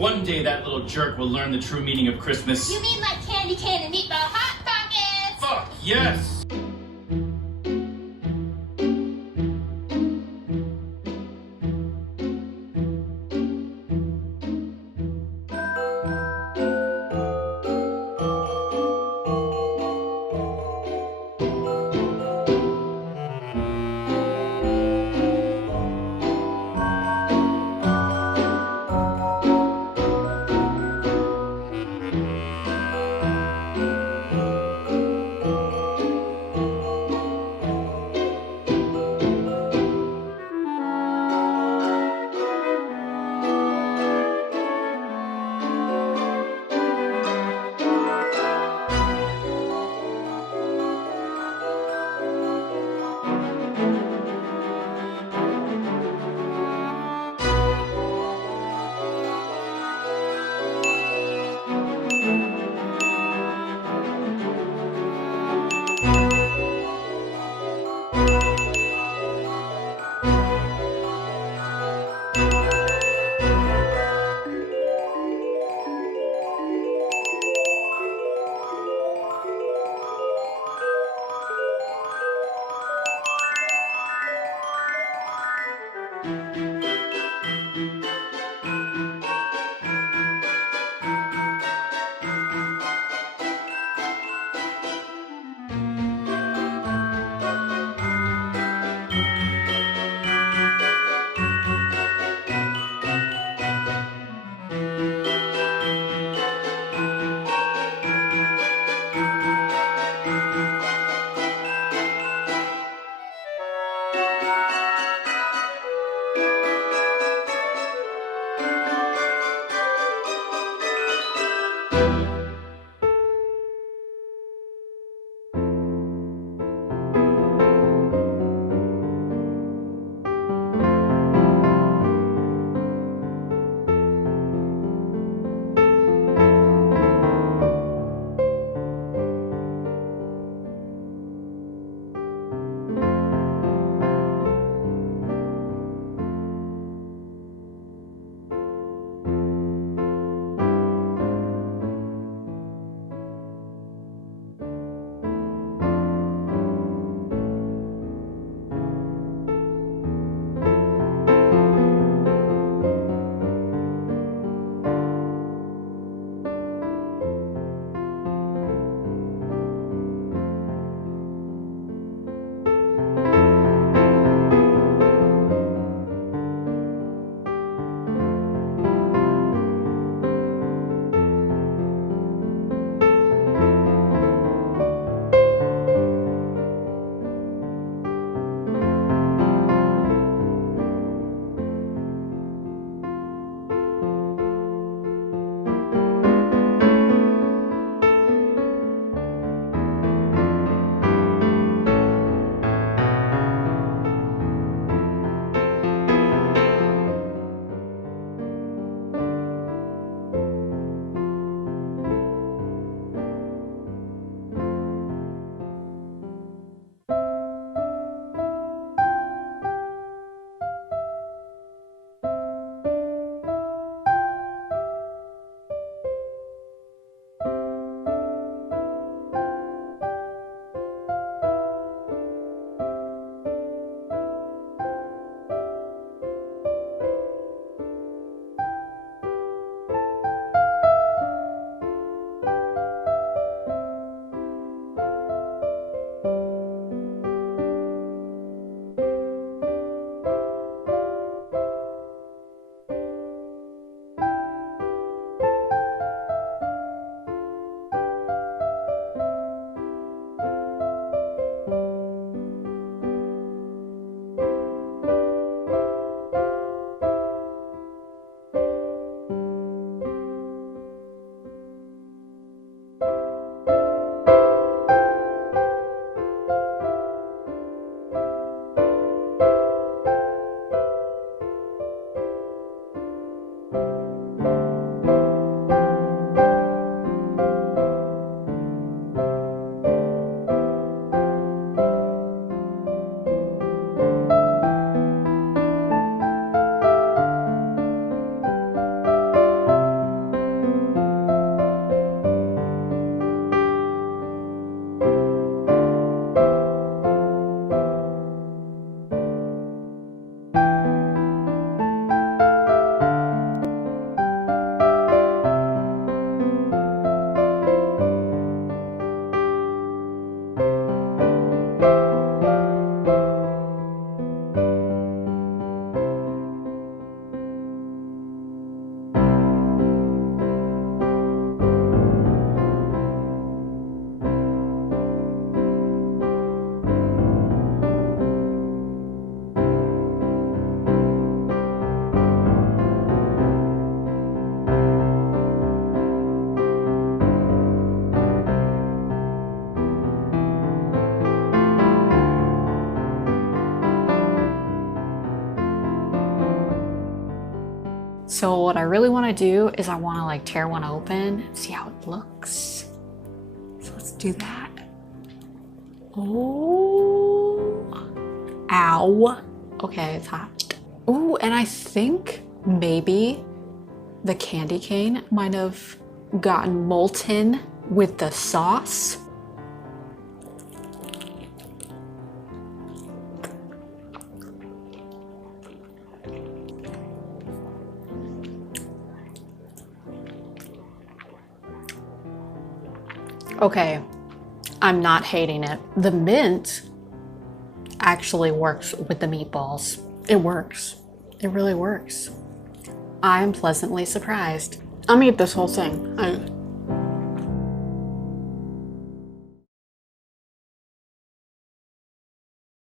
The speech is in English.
One day that little jerk will learn the true meaning of Christmas. You mean like candy cane and meatball hot pockets? Fuck, yes! So what I really want to do is I want to like tear one open and see how it looks. So let's do that. Oh, ow. Okay, it's hot. Ooh, and I think maybe the candy cane might have gotten molten with the sauce. Okay, I'm not hating it. The mint actually works with the meatballs. It works. It really works. I'm pleasantly surprised. I'm gonna eat this whole thing.